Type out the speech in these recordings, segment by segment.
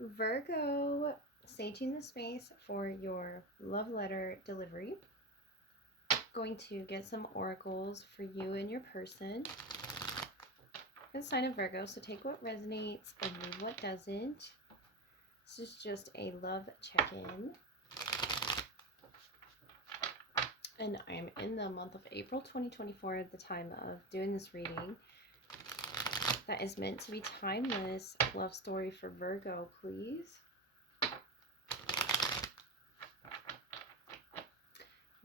Virgo, staging the space for your love letter delivery. Going to get some oracles for you and your person. The sign of Virgo, so take what resonates and leave what doesn't. This is just a love check-in. And I am in the month of April 2024 at the time of doing this reading. That is meant to be timeless. Love story for Virgo, please.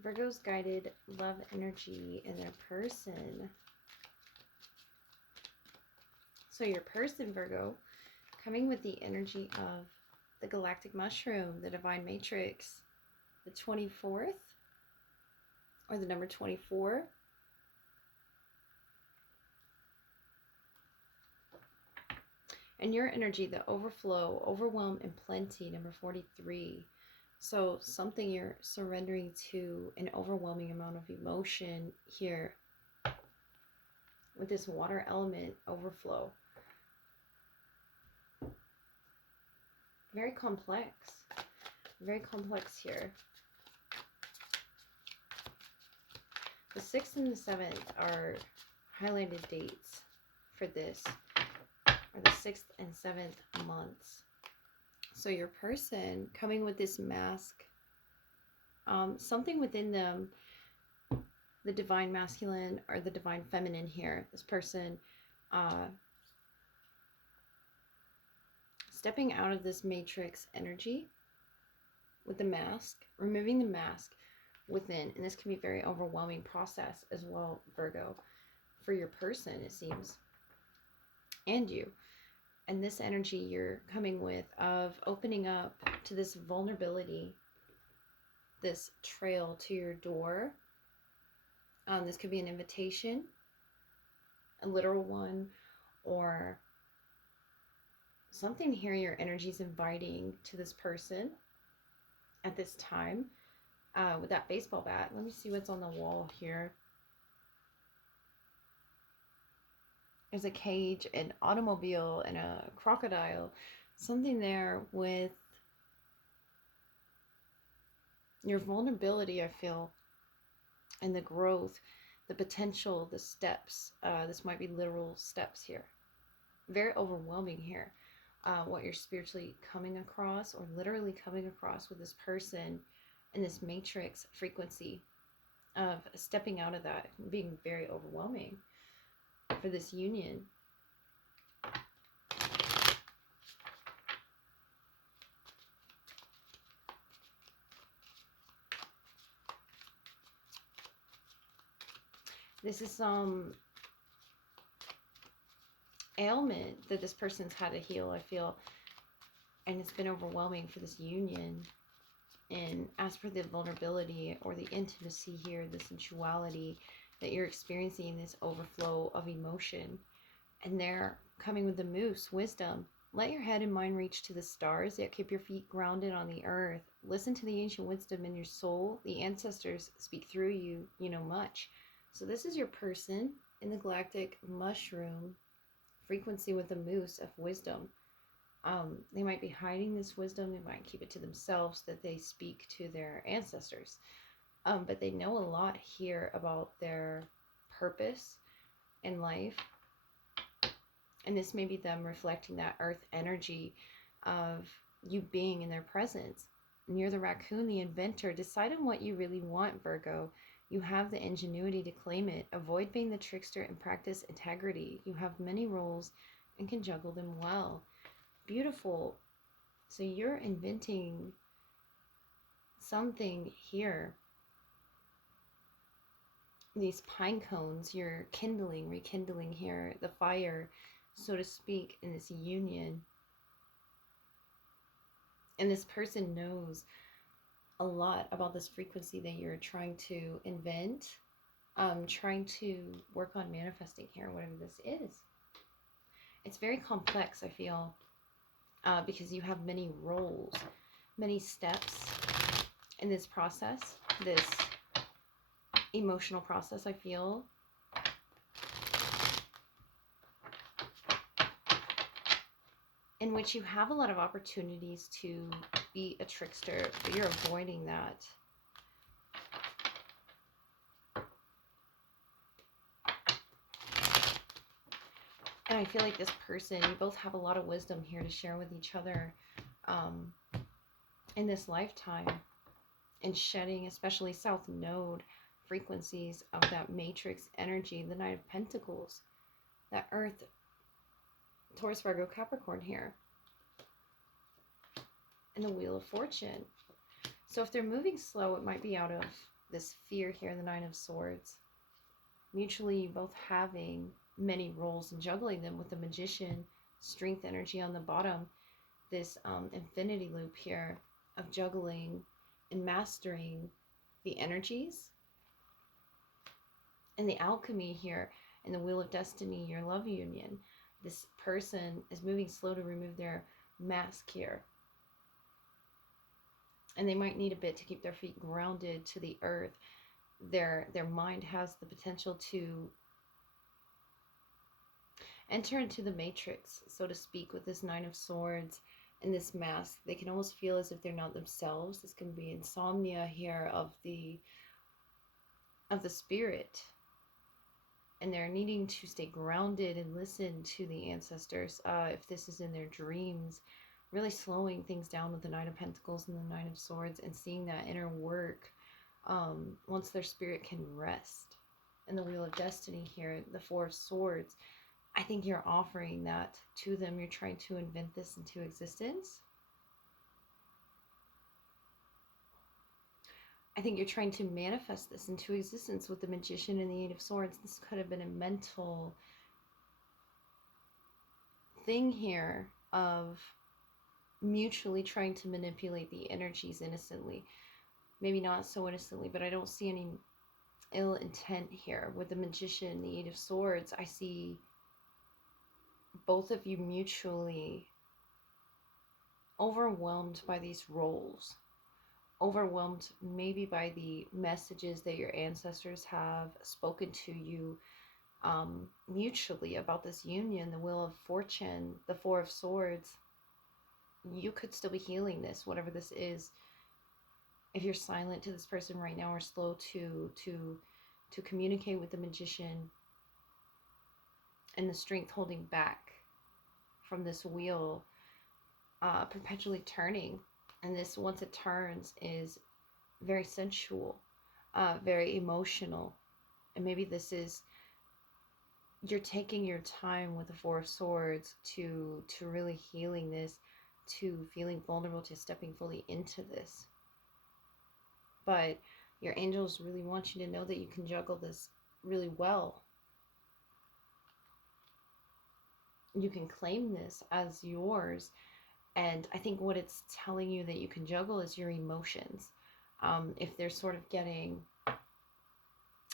Virgo's guided love energy in their person. So your person, Virgo, coming with the energy of the galactic mushroom, the divine matrix, the 24th, or the number 24. And your energy, the overflow, overwhelm, and plenty, number 43. So something you're surrendering to, an overwhelming amount of emotion here with this water element overflow. Very complex here. The 6th and the 7th are highlighted dates for this, or the 6th and 7th months. So your person coming with this mask, something within them, the divine masculine or the divine feminine here, this person stepping out of this matrix energy with the mask, removing the mask within, and this can be a very overwhelming process as well, Virgo, for your person, it seems, and you. And this energy you're coming with of opening up to this vulnerability, this trail to your door. This could be an invitation, a literal one, or something here your energy is inviting to this person at this time. With that baseball bat, let me see what's on the wall here. There's a cage, an automobile, and a crocodile. Something there with your vulnerability, I feel, and the growth, the potential, the steps. This might be literal steps here. Very overwhelming here. What you're spiritually coming across, or literally coming across with this person in this matrix frequency of stepping out of that, being very overwhelming for this union. This is some ailment that this person's had to heal, I feel, and it's been overwhelming for this union. And as for the vulnerability or the intimacy here, the sensuality that you're experiencing, this overflow of emotion, and they're coming with the moose, wisdom. Let your head and mind reach to the stars, yet keep your feet grounded on the earth. Listen to the ancient wisdom in your soul. The ancestors speak through you. You know much. So this is your person in the galactic mushroom frequency with the moose of wisdom. They might be hiding this wisdom. They might keep it to themselves, that they speak to their ancestors. But they know a lot here about their purpose in life. And this may be them reflecting that earth energy of you being in their presence. And you're the raccoon, the inventor. Decide on what you really want, Virgo. You have the ingenuity to claim it. Avoid being the trickster and practice integrity. You have many roles and can juggle them well. Beautiful. So you're inventing something here. These pine cones, you're rekindling here, the fire, so to speak, in this union. And this person knows a lot about this frequency that you're trying to invent, trying to work on manifesting here, whatever this is. It's very complex, I feel, because you have many roles, many steps in this process, this emotional process, I feel. in which you have a lot of opportunities to be a trickster, but you're avoiding that. And I feel like this person, you both have a lot of wisdom here to share with each other in this lifetime, and shedding especially South Node frequencies of that matrix energy, the Knight of Pentacles, that Earth, Taurus, Virgo, Capricorn here, and the Wheel of Fortune. So if they're moving slow, it might be out of this fear here, the Nine of Swords. Mutually both having many roles and juggling them with the Magician, strength energy on the bottom, this infinity loop here of juggling and mastering the energies, and the alchemy here in the Wheel of Destiny, your love union. This person is moving slow to remove their mask here, and they might need a bit to keep their feet grounded to the earth. Their mind has the potential to enter into the matrix, so to speak, with this Nine of Swords and this mask. They can almost feel as if they're not themselves. This can be insomnia here of the spirit, and they're needing to stay grounded and listen to the ancestors. If this is in their dreams, really slowing things down with the Nine of Pentacles and the Nine of Swords, and seeing that inner work once their spirit can rest. And the Wheel of Destiny here, the Four of Swords, I think you're offering that to them. You're trying to invent this into existence. I think you're trying to manifest this into existence with the Magician and the Eight of Swords. This could have been a mental thing here of mutually trying to manipulate the energies innocently. Maybe not so innocently, but I don't see any ill intent here. With the Magician, the Eight of Swords, I see both of you mutually overwhelmed by these roles. Overwhelmed maybe by the messages that your ancestors have spoken to you mutually about this union, the Wheel of Fortune, the Four of Swords. You could still be healing this, whatever this is. If you're silent to this person right now, or slow to communicate with the Magician, and the strength holding back from this wheel perpetually turning. And this, once it turns, is very sensual, very emotional. And maybe this is, you're taking your time with the Four of Swords to really healing this, to feeling vulnerable, to stepping fully into this. But your angels really want you to know that you can juggle this really well. You can claim this as yours. And I think what it's telling you that you can juggle is your emotions. If they're sort of getting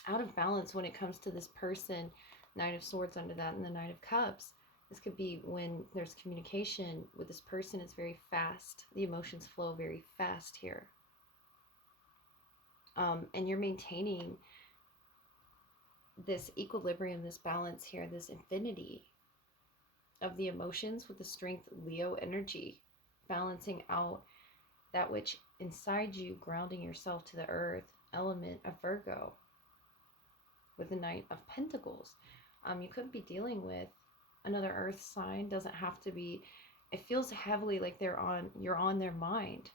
out of balance when it comes to this person, Knight of Swords under that, and the Knight of Cups, this could be when there's communication with this person, it's very fast. The emotions flow very fast here. And you're maintaining this equilibrium, this balance here, this infinity of the emotions with the strength Leo energy, balancing out that which inside you, grounding yourself to the earth element of Virgo with the Knight of Pentacles. You could be dealing with another earth sign. Doesn't have to be. It feels heavily like you're on their mind.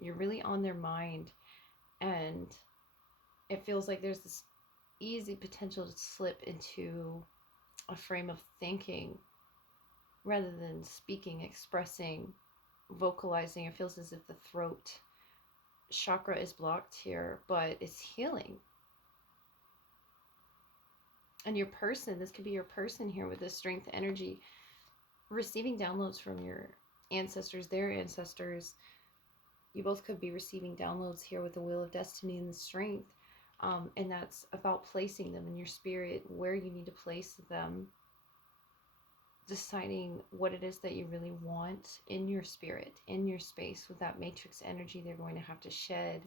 You're really on their mind, and it feels like there's this easy potential to slip into a frame of thinking rather than speaking, expressing, vocalizing. It feels as if the throat chakra is blocked here, but it's healing. And your person, this could be your person here with this strength energy, receiving downloads from your ancestors, their ancestors. You both could be receiving downloads here with the Wheel of Destiny and the strength. And that's about placing them in your spirit, where you need to place them, deciding what it is that you really want in your spirit, in your space. With that matrix energy, they're going to have to shed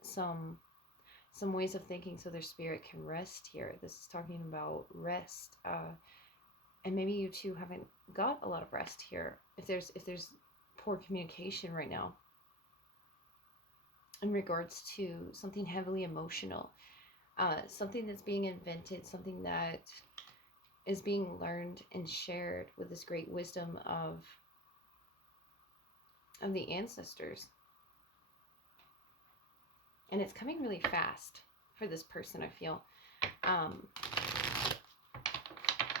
some ways of thinking so their spirit can rest here. This is talking about rest. And maybe you two haven't got a lot of rest here if there's poor communication right now in regards to something heavily emotional, something that's being invented, something that is being learned and shared with this great wisdom of the ancestors. And it's coming really fast for this person, I feel.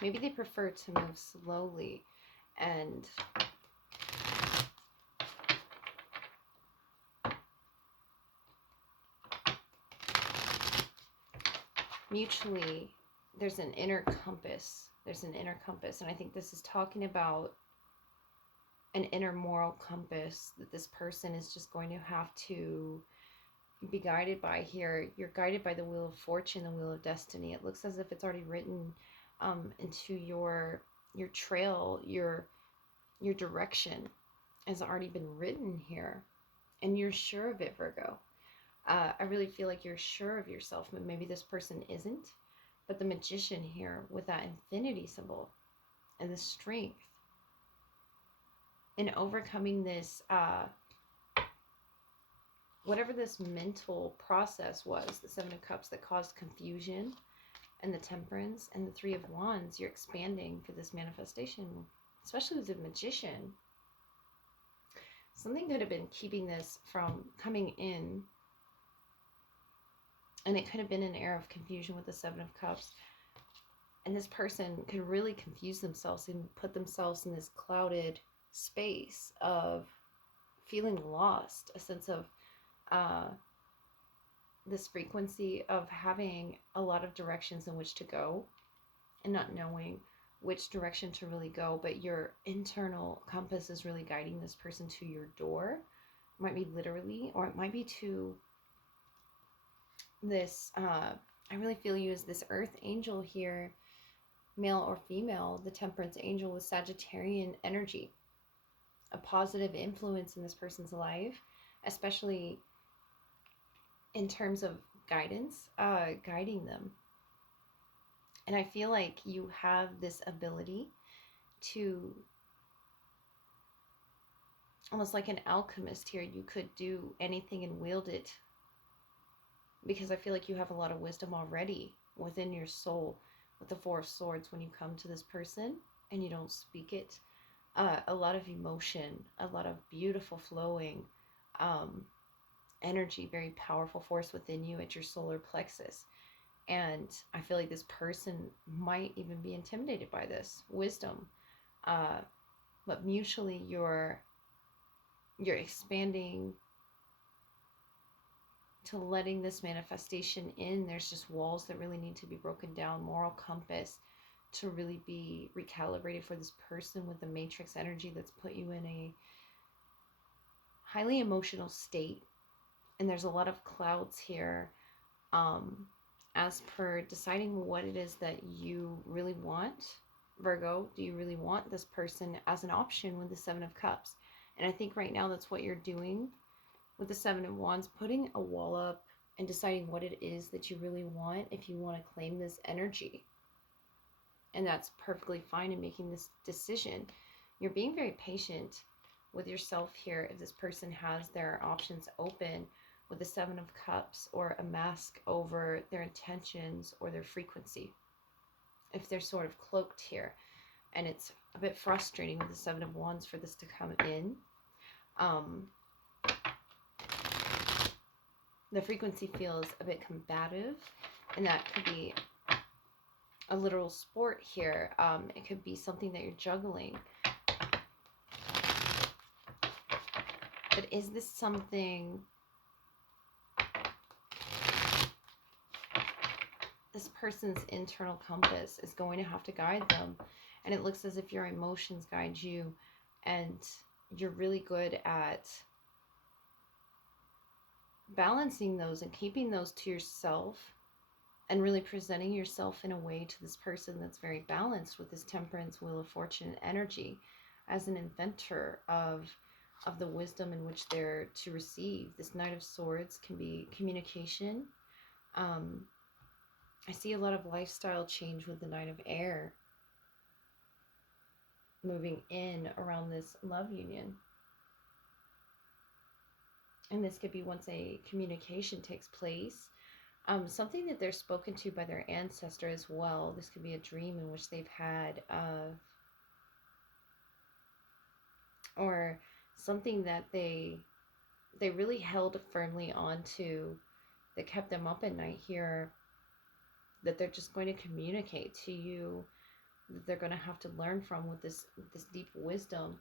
Maybe they prefer to move slowly and mutually, there's an inner compass. There's an inner compass. And I think this is talking about an inner moral compass that this person is just going to have to be guided by here. You're guided by the wheel of fortune, the wheel of destiny. It looks as if it's already written into your trail, your direction has already been written here, and you're sure of it, Virgo. I really feel like you're sure of yourself, but maybe this person isn't. But the Magician here with that infinity symbol and the strength in overcoming this, whatever this mental process was, the Seven of Cups that caused confusion, and the Temperance and the Three of Wands, you're expanding for this manifestation, especially with the Magician. Something could have been keeping this from coming in, and it could have been an era of confusion with the Seven of Cups. And this person could really confuse themselves and put themselves in this clouded space of feeling lost, a sense of this frequency of having a lot of directions in which to go and not knowing which direction to really go. But your internal compass is really guiding this person to your door. It might be literally, or it might be to this, I really feel you as this earth angel here, male or female, the Temperance angel with Sagittarian energy, a positive influence in this person's life, especially in terms of guidance, guiding them. And I feel like you have this ability to, almost like an alchemist here, you could do anything and wield it, because I feel like you have a lot of wisdom already within your soul with the Four of Swords when you come to this person and you don't speak it. A lot of emotion, a lot of beautiful flowing energy, very powerful force within you at your solar plexus. And I feel like this person might even be intimidated by this wisdom. But mutually you're expanding to letting this manifestation in. There's just walls that really need to be broken down, moral compass to really be recalibrated for this person with the matrix energy that's put you in a highly emotional state. And there's a lot of clouds here, as per deciding what it is that you really want. Virgo, do you really want this person as an option with the Seven of Cups? And I think right now that's what you're doing with the Seven of Wands, putting a wall up and deciding what it is that you really want if you want to claim this energy. And that's perfectly fine in making this decision. You're being very patient with yourself here if this person has their options open with the Seven of Cups, or a mask over their intentions or their frequency. If they're sort of cloaked here, and it's a bit frustrating with the Seven of Wands for this to come in. The frequency feels a bit combative, and that could be a literal sport here. It could be something that you're juggling. But is this something this person's internal compass is going to have to guide them? And it looks as if your emotions guide you, and you're really good at balancing those and keeping those to yourself, and really presenting yourself in a way to this person that's very balanced with this Temperance, Wheel of Fortune energy, as an inventor of the wisdom in which they're to receive. This Knight of Swords can be communication. I see a lot of lifestyle change with the Knight of Air. moving in around this love union. And this could be once a communication takes place, something that they're spoken to by their ancestor as well. This could be a dream in which they've had, or something that they really held firmly onto, that kept them up at night here, that they're just going to communicate to you, that they're going to have to learn from with this deep wisdom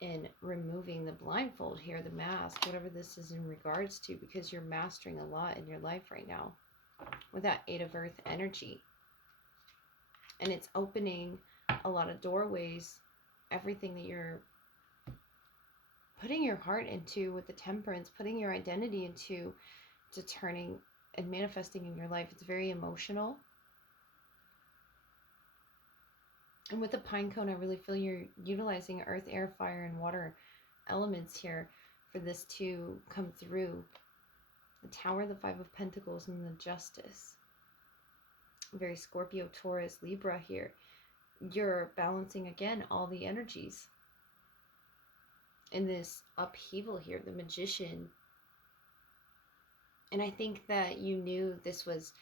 in removing the blindfold here, the mask, whatever this is in regards to, because you're mastering a lot in your life right now with that 8 of Earth energy. And it's opening a lot of doorways, everything that you're putting your heart into with the Temperance, putting your identity into, to turning and manifesting in your life. It's very emotional. And with the pine cone, I really feel you're utilizing earth, air, fire, and water elements here for this to come through. The Tower, the 5 of Pentacles, and the Justice. Very Scorpio, Taurus, Libra here. You're balancing again all the energies in this upheaval here, the Magician. And I think that you knew this was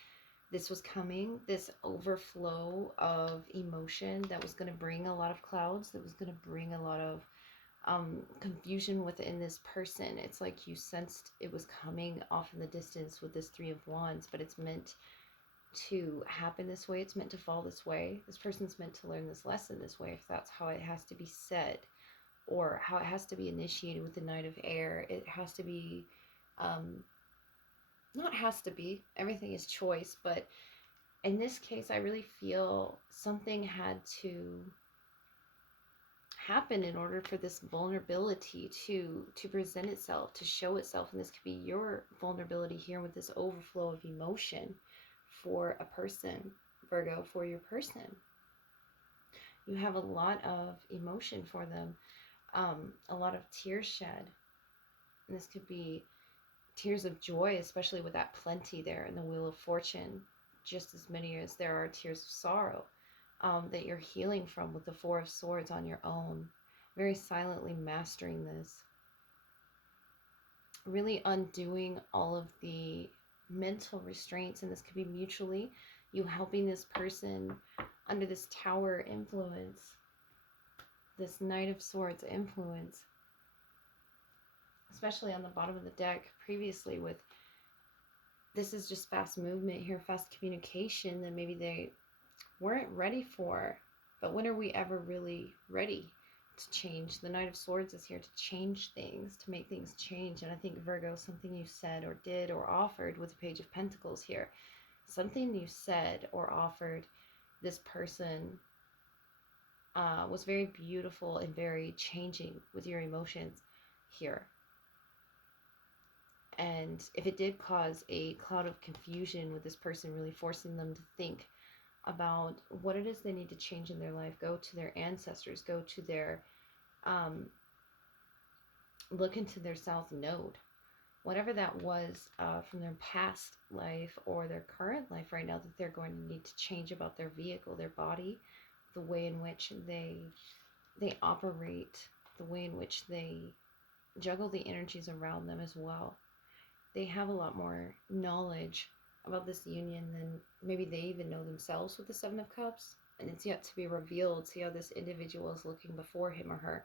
coming, this overflow of emotion that was going to bring a lot of clouds, that was going to bring a lot of confusion within this person. It's like you sensed it was coming off in the distance with this 3 of Wands, but it's meant to happen this way. It's meant to fall this way. This person's meant to learn this lesson this way, if that's how it has to be said, or how it has to be initiated with the Knight of Air. It has to be, not has to be, everything is choice, but in this case, I really feel something had to happen in order for this vulnerability to present itself, to show itself. And this could be your vulnerability here with this overflow of emotion for a person, Virgo, for your person. You have a lot of emotion for them, a lot of tears shed. And this could be tears of joy, especially with that plenty there in the Wheel of Fortune, just as many as there are tears of sorrow that you're healing from with the 4 of Swords on your own. Very silently mastering this. Really undoing all of the mental restraints, and this could be mutually. You helping this person under this Tower influence, this Knight of Swords influence, especially on the bottom of the deck previously with, this is just fast movement here, fast communication that maybe they weren't ready for. But when are we ever really ready to change? The Knight of Swords is here to change things, to make things change. And I think, Virgo, something you said or did or offered with the Page of Pentacles here, something you said or offered this person was very beautiful and very changing with your emotions here. And if it did cause a cloud of confusion with this person, really forcing them to think about what it is they need to change in their life, go to their ancestors, go to their, look into their South Node, whatever that was from their past life or their current life right now that they're going to need to change about their vehicle, their body, the way in which they operate, the way in which they juggle the energies around them as well. They have a lot more knowledge about this union than maybe they even know themselves with the 7 of Cups, and it's yet to be revealed. See how this individual is looking before him or her,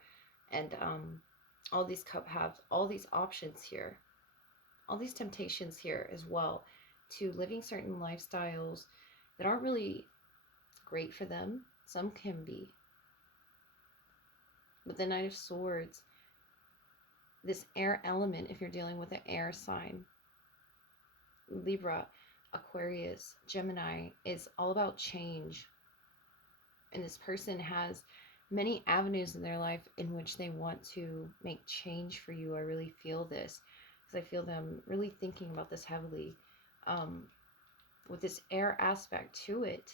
and all these cup have all these options here, all these temptations here as well, to living certain lifestyles that aren't really great for them. Some can be, but the Knight of Swords, this air element, if you're dealing with an air sign, Libra, Aquarius, Gemini, is all about change. And this person has many avenues in their life in which they want to make change for you. I really feel this, because I feel them really thinking about this heavily. With this air aspect to it,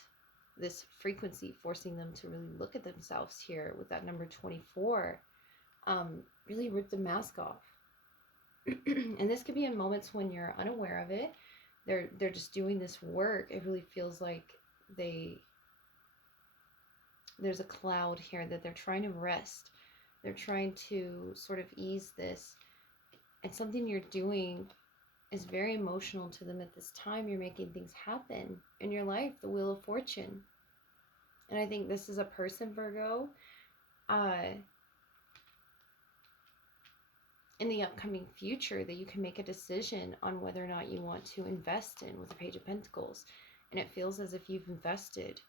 this frequency forcing them to really look at themselves here with that number 24. Really rip the mask off. And this could be in moments when you're unaware of it. They're just doing this work. It really feels like they there's a cloud here that they're trying to rest. They're trying to sort of ease this. And something you're doing is very emotional to them at this time. You're making things happen in your life, the Wheel of Fortune. And I think this is a person, Virgo, in the upcoming future that you can make a decision on whether or not you want to invest in with the Page of Pentacles. And it feels as if you've invested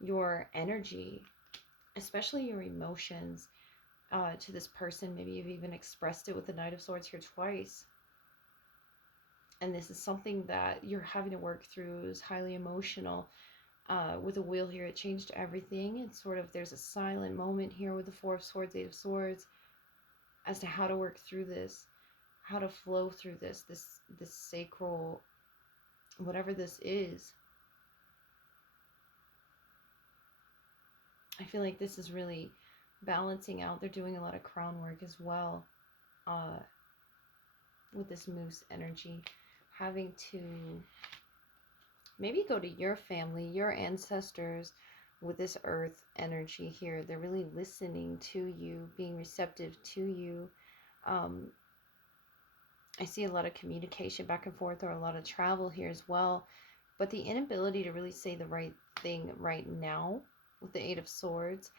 your energy, especially your emotions, to this person. Maybe you've even expressed it with the Knight of Swords here twice. And this is something that you're having to work through. Is highly emotional. With the Wheel here, it changed everything. And sort of there's a silent moment here with the Four of Swords, Eight of Swords, as to how to work through this, how to flow through this sacral, whatever this is. I feel like this is really balancing out. They're doing a lot of crown work as well, with this moose energy, having to maybe go to your family, your ancestors, with this earth energy here. They're really listening to you, being receptive to you. I see a lot of communication back and forth, or a lot of travel here as well, but the inability to really say the right thing right now with the Eight of Swords,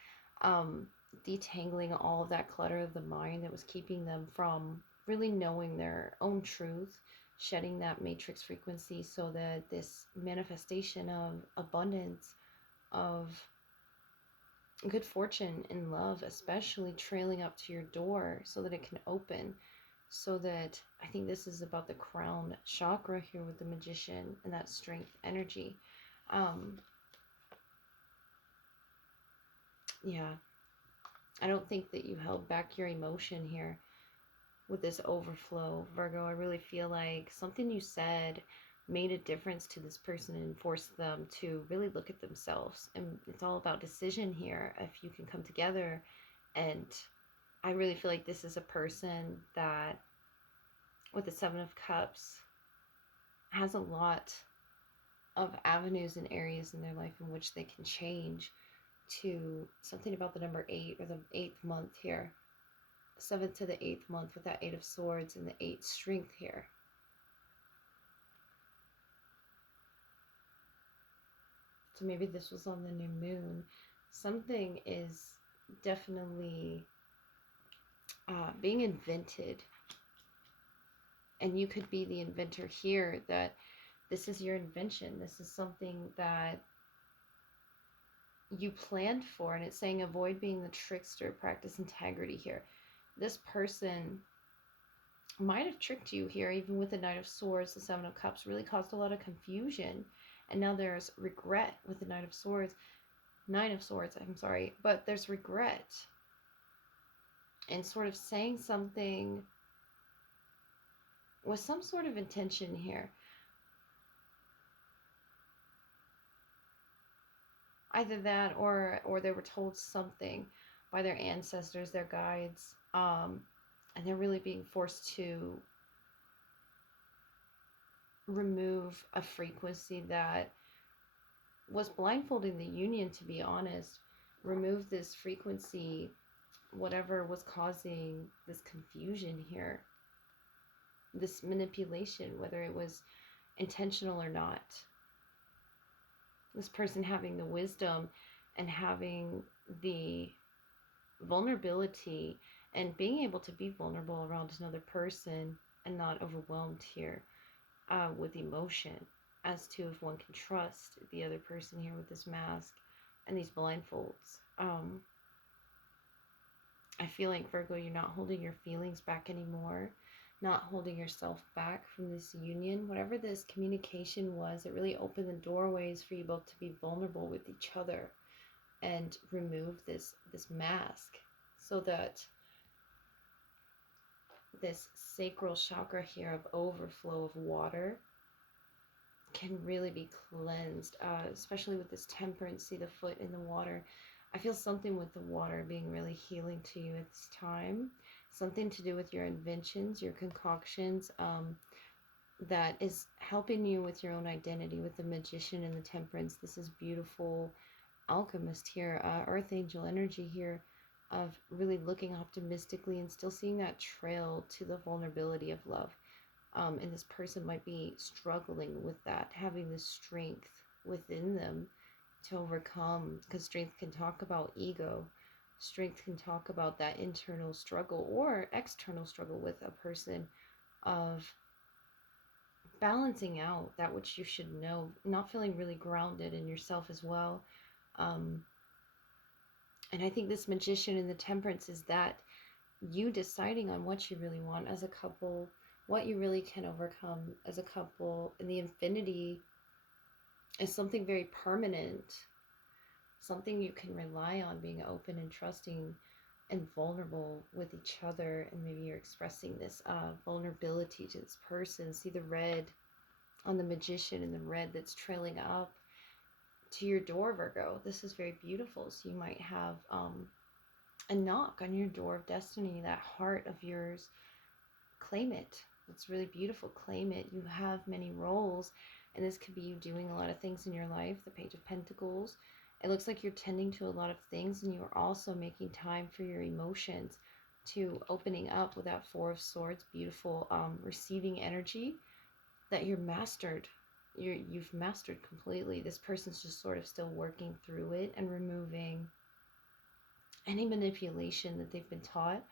detangling all of that clutter of the mind that was keeping them from really knowing their own truth, shedding that matrix frequency, so that this manifestation of abundance, of good fortune in love, especially trailing up to your door, so that it can open. So that, I think this is about the crown chakra here with the Magician and that strength energy. Yeah, I don't think that you held back your emotion here with this overflow, Virgo. I really feel like something you said made a difference to this person and forced them to really look at themselves. And it's all about decision here, if you can come together. And I really feel like this is a person that, with the Seven of Cups, has a lot of avenues and areas in their life in which they can change to something about the number 8, or the 8th month here. 7th to the 8th month with that Eight of Swords and the 8 strength here. So maybe this was on the new moon. Something is definitely being invented. And you could be the inventor here, that this is your invention. This is something that you planned for. And it's saying avoid being the trickster, practice integrity here. This person might have tricked you here, even with the Knight of Swords. The Seven of Cups really caused a lot of confusion. And now there's regret with the Nine of Swords, I'm sorry. But there's regret. And sort of saying something with some sort of intention here. Either that, or they were told something by their ancestors, their guides, and they're really being forced to remove a frequency that was blindfolding the union, to be honest. Remove this frequency, whatever was causing this confusion here, this manipulation, whether it was intentional or not. This person having the wisdom and having the vulnerability and being able to be vulnerable around another person and not overwhelmed here with emotion, as to if one can trust the other person here with this mask and these blindfolds. I feel like, Virgo, you're not holding your feelings back anymore, not holding yourself back from this union. Whatever this communication was, it really opened the doorways for you both to be vulnerable with each other and remove this mask, so that this sacral chakra here of overflow of water can really be cleansed, especially with this temperance. See the foot in the water. I feel something with the water being really healing to you at this time. Something to do with your inventions, your concoctions, that is helping you with your own identity, with the Magician and the Temperance. This is beautiful alchemist here, earth angel energy here, of really looking optimistically and still seeing that trail to the vulnerability of love. And this person might be struggling with that, having the strength within them to overcome, because strength can talk about ego. Strength can talk about that internal struggle or external struggle with a person of balancing out that which you should know, not feeling really grounded in yourself as well. Um, and I think this magician and the temperance is that you deciding on what you really want as a couple, what you really can overcome as a couple, and the infinity is something very permanent, something you can rely on, being open and trusting and vulnerable with each other. And maybe you're expressing this vulnerability to this person. See the red on the magician and the red that's trailing up to your door, Virgo. This is very beautiful. So you might have a knock on your door of destiny, that heart of yours. Claim it. It's really beautiful. Claim it. You have many roles, and this could be you doing a lot of things in your life. The Page of Pentacles. It looks like you're tending to a lot of things, and you are also making time for your emotions, to opening up with that Four of Swords. Beautiful receiving energy that you've mastered completely. This person's just sort of still working through it and removing any manipulation that they've been taught,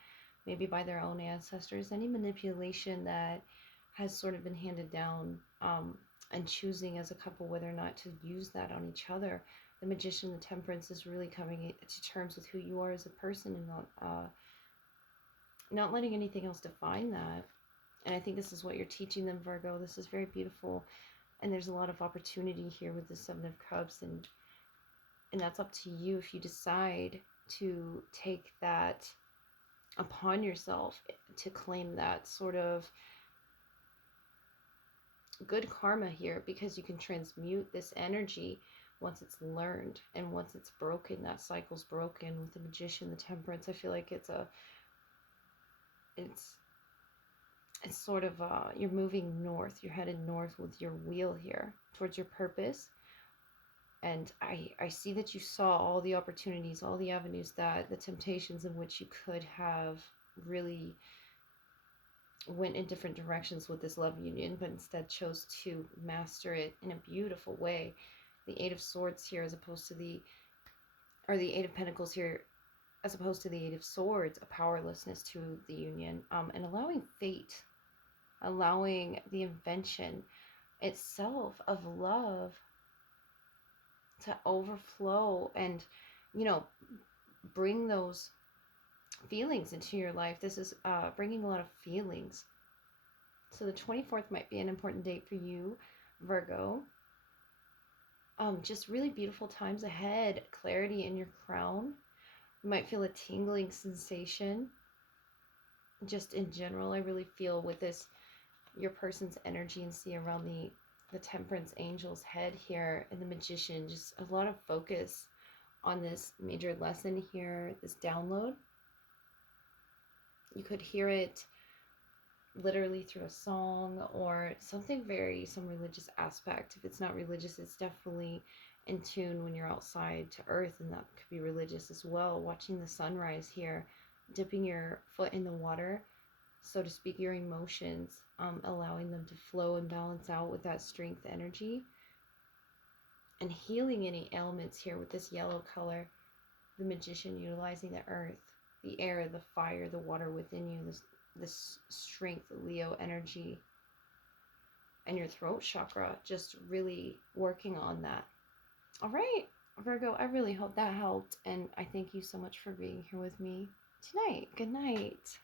maybe by their own ancestors, any manipulation that has sort of been handed down, and choosing as a couple whether or not to use that on each other. The magician, the temperance, is really coming to terms with who you are as a person, and not letting anything else define that. And I think this is what you're teaching them, Virgo. This is very beautiful. And there's a lot of opportunity here with the Seven of Cups. And that's up to you if you decide to take that upon yourself, to claim that sort of good karma here, because you can transmute this energy once it's learned, and once it's broken, that cycle's broken. With the magician, the temperance, I feel like it's sort of you're moving north, you're headed north with your wheel here towards your purpose. And I see that you saw all the opportunities, all the avenues, that the temptations in which you could have really went in different directions with this love union, but instead chose to master it in a beautiful way. The Eight of Swords here, as opposed to the Eight of Pentacles here, as opposed to the Eight of Swords, a powerlessness to the union, and allowing fate, allowing the invention itself of love to overflow and, bring those feelings into your life. This is bringing a lot of feelings. So the 24th might be an important date for you, Virgo. Just really beautiful times ahead. Clarity in your crown. You might feel a tingling sensation. Just in general, I really feel with this, your person's energy, and see around the temperance angel's head here, and the magician, just a lot of focus on this major lesson here, this download. You could hear it literally through a song or some religious aspect. If it's not religious, it's definitely in tune when you're outside to earth, and that could be religious as well. Watching the sunrise here, dipping your foot in the water, so to speak, your emotions, allowing them to flow and balance out with that strength energy, and healing any ailments here with this yellow color. The magician utilizing the earth, the air, the fire, the water within you, this strength, Leo energy, and your throat chakra, just really working on that. All right, Virgo, I really hope that helped, and I thank you so much for being here with me tonight. Good night.